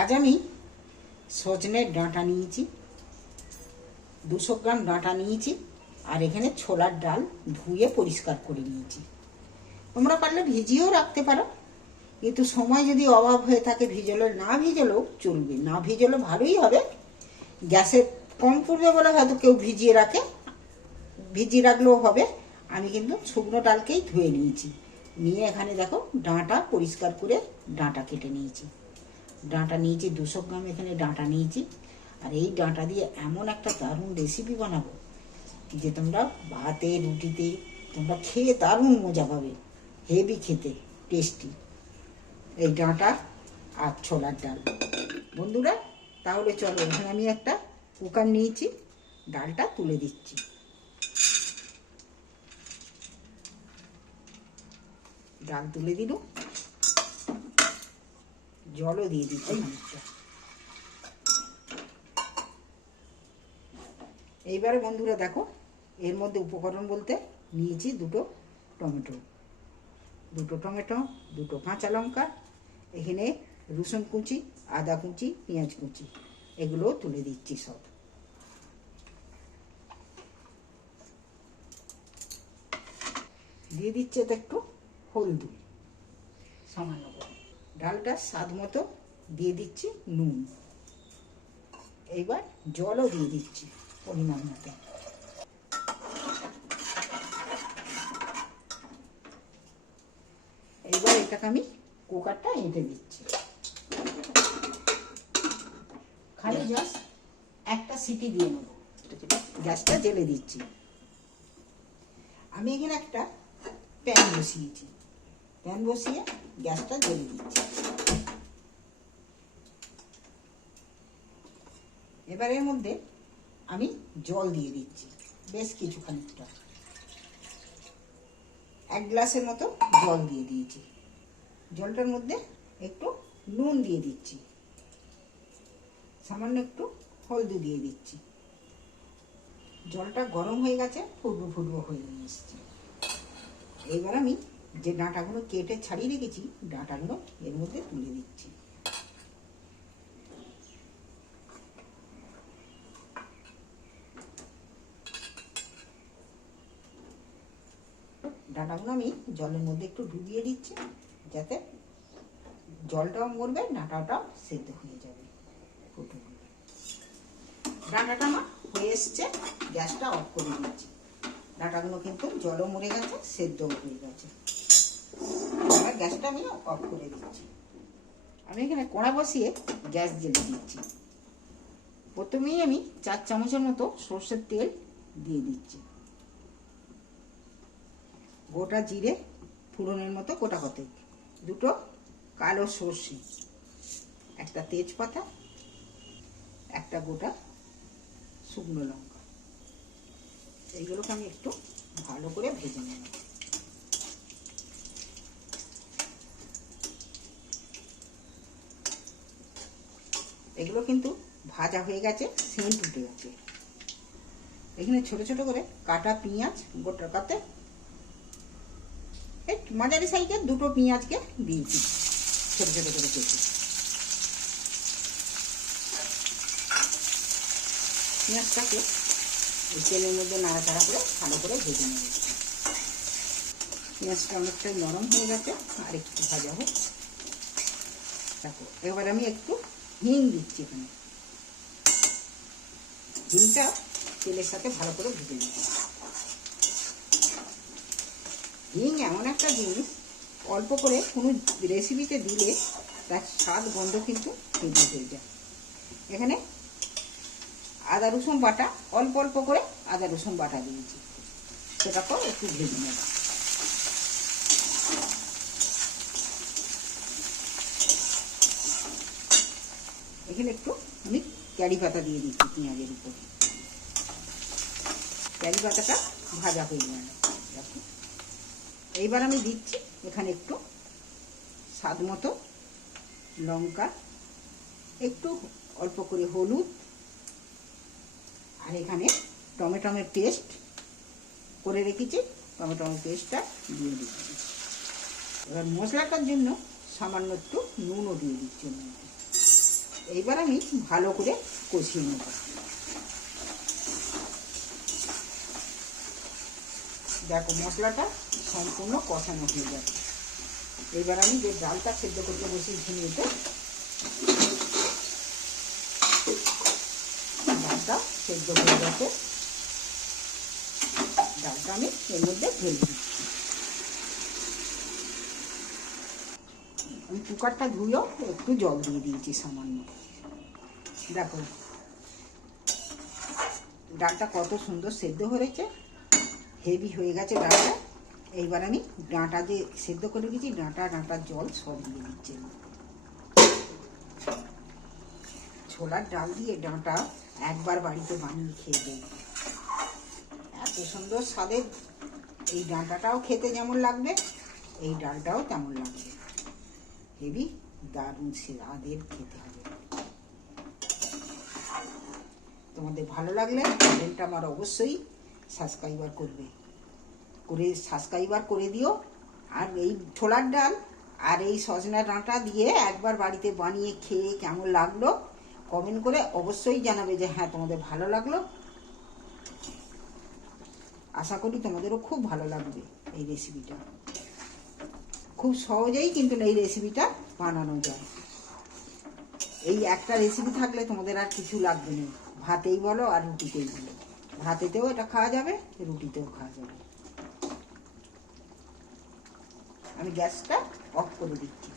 আজ আমি সজনের ডাঁটা নিয়েছি, দুশো গ্রাম ডাঁটা নিয়েছি, আর এখানে ছোলার ডাল ধুয়ে পরিষ্কার করে নিয়েছি। তোমরা পারলে ভিজিয়েও রাখতে পারো, কিন্তু সময় যদি অভাব হয়ে থাকে ভিজলে, না ভিজলেও চলবে, না ভিজলে ভালোই হবে। গ্যাসে কম পড়বে বলে হয়তো কেউ ভিজিয়ে রাখে, ভিজিয়ে রাখলেও হবে। আমি কিন্তু শুকনো ডালকেই ধুয়ে নিয়েছি। নিয়ে এখানে দেখো ডাঁটা পরিষ্কার করে ডাঁটা কেটে নিয়েছি। ডাঁটা নিয়েছি, দুশো গ্রাম এখানে ডাঁটা নিয়েছি। আর এই ডাঁটা দিয়ে এমন একটা দারুণ রেসিপি বানাবো যে তোমরা ভাতে, রুটিতে তোমরা খেয়ে দারুণ মজা পাবে। হেভি খেতে টেস্টি এই ডাঁটা আর ছোলার ডাল। বন্ধুরা, তাহলে চলো, এখানে আমি একটা কুকার নিয়েছি, ডালটা তুলে দিচ্ছি। ডাল তুলে দিল। জলও দিয়ে দিচ্ছি খানিকটা। এইবারে বন্ধুরা দেখো এর মধ্যে উপকরণ বলতে নিয়েছি দুটো টমেটো। দুটো টমেটো দুটো কাঁচা লঙ্কা এখানে রসুন কুচি আদা কুচি পেঁয়াজ কুচি এগুলো তুলে দিচ্ছি সব। দিয়ে দিচ্ছে তো একটু হলদি সামান্য করে। ডালটা স্বাদ মতো দিয়ে দিচ্ছি নুন। এইবার জলও দিয়ে দিচ্ছি পরিমাণ মতো। এইবার এটাকে আমি কুকারটা এঁটে দিচ্ছি খালি জাস্ট একটা সিটি দিয়ে নেব। গ্যাসটা জেলে দিচ্ছি। আমি এখানে একটা প্যান বসিয়েছি। প্যান বসিয়ে গ্যাসটা জ্বলে দিচ্ছি। এবার এর মধ্যে আমি জল দিয়ে দিচ্ছি, বেশ কিছু খানিকটা এক গ্লাসের মতো জল দিয়ে দিয়েছি। জলটার মধ্যে একটু নুন দিয়ে দিচ্ছি। সামান্য একটু হলদি দিয়ে দিচ্ছি। জলটা গরম হয়ে গেছে, ফুটবো ফুটবো হয়ে এসছে। এবার আমি যে ডাঁটাগুলো কেটে ছাড়িয়ে রেখেছি, ডাঁটাগুলো এর মধ্যে তুলে দিচ্ছি। ডাঁটাগুলো আমি জলের মধ্যে একটু ডুবিয়ে দিচ্ছি, যাতে জলটাও মরবে, ডাঁটাটাও সেদ্ধ হয়ে যাবে। ডাঁটাটা আমার হয়ে এসছে, গ্যাসটা অফ করে দিচ্ছি। ডাঁটাগুলো কিন্তু জলও মরে গেছে, সেদ্ধও হয়ে গেছে। এবার গ্যাসটা আমি অফ করে দিচ্ছি। আমি এখানে কড়া বসিয়ে গ্যাস জ্বেলে দিচ্ছি। প্রথমেই আমি চার চামচের মতো সর্ষের তেল দিয়ে দিচ্ছি। গোটা জিরে ফুরনের মতো গোটা কত দুটো কালো সর্ষে, একটা তেজপাতা, একটা গোটা শুকনো লঙ্কা। এইগুলোকে আমি একটু ভালো করে ভেজে নেব। এগুলো কিন্তু ভাজা হয়ে গেছে সেন্ট উঠে গেছে। এখানে ছোট ছোট করে কাটা পেঁয়াজ, গোটা কাতে এই মাঝারি সাইজের দুটো পেঁয়াজকে দিয়েছি, ছোট ছোট করে কেটে। পেঁয়াজটাকে তেলের মধ্যে নাড়াচাড়া করে ভালো করে ভেজে নিয়ে নেব। পেঁয়াজটা অনেকটাই নরম হয়ে গেছে, আর একটু ভাজা হোক। দেখো, এবার আমি একটু হিং দিচ্ছি এখানে হিংটা তেলের সাথে ভালো করে ভেজে নেব হিং এমন একটা জিনিস, অল্প করে কোনো রেসিপিতে দিলে তার স্বাদ, গন্ধ কিন্তু তৈরি হয়ে যায়। এখানে আদা রসুন বাটা, অল্প অল্প করে আদা রসুন বাটা দিয়েছি। সেটাকেও একটু ভেজে নেব। এখানে একটু আমি ক্যারি পাতা দিয়ে দিচ্ছি পেঁয়াজের উপর। ক্যারি পাতাটা ভাজা হয়ে গেল। এইবার আমি দিচ্ছি এখানে একটু স্বাদ মতো লঙ্কা, একটু অল্প করে হলুদ, আর এখানে টমেটোমের পেস্ট করে রেখেছি। টমেটোমের পেস্টটা দিয়ে দিচ্ছি। এবার মশলাটার জন্য সামান্য একটু নুনও দিয়ে দিচ্ছি। এইবার আমি ভালো করে কষিয়ে নেব। দেখো, মশলাটা সম্পূর্ণ কষানো হয়ে যাচ্ছে এইবার আমি যে ডালটা সেদ্ধ করতে বসিয়েছি নিতে ডালটা সেদ্ধ হয়ে গেছে। ডালটা আমি এর মধ্যে ঢেলে দিচ্ছি। আমি কুকারটা ধুয়েও একটু জল দিয়ে দিয়েছি সামান্য। দেখো। ডালটা কত সুন্দর সেদ্ধ হয়েছে। হেভি হয়ে গেছে ডালটা। এইবার আমি ডাঁটা যে সেদ্ধ করে দিয়েছি ডাঁটা, ডাঁটার জল সব দিয়ে দিচ্ছি। ছোলার ডাল দিয়ে ডাঁটা একবার বাড়িতে বানিয়ে খেয়ে দেয় এত সুন্দর স্বাদের এই ডাঁটাটাও খেতে যেমন লাগবে, এই ডালটাও তেমন লাগবে। হেভি দারুণ স্বাদের খেতে হবে। তোমাদের ভালো লাগলে চ্যানেলটা আমার অবশ্যই সাবস্ক্রাইবার করবে। করে সাবস্ক্রাইবার করে দিও। আর এই ছোলার ডাল আর এই সজনা ডাঁটা দিয়ে একবার বাড়িতে বানিয়ে খেয়ে কেমন লাগল কমেন্ট করে অবশ্যই জানাবে যে হ্যাঁ তোমাদের ভালো লাগল। আশা করি তোমাদেরও খুব ভালো লাগবে এই রেসিপিটা খুব সহজেই কিন্তু এই রেসিপিটা বানানো যায়। এই একটা রেসিপি থাকলে তোমাদের আর কিছু লাগবে না। ভাতেই বলো আর রুটিতেই বলো। ভাতেতেও এটা খাওয়া যাবে, রুটিতেও খাওয়া যাবে। আমি গ্যাসটা অফ করে দিচ্ছি।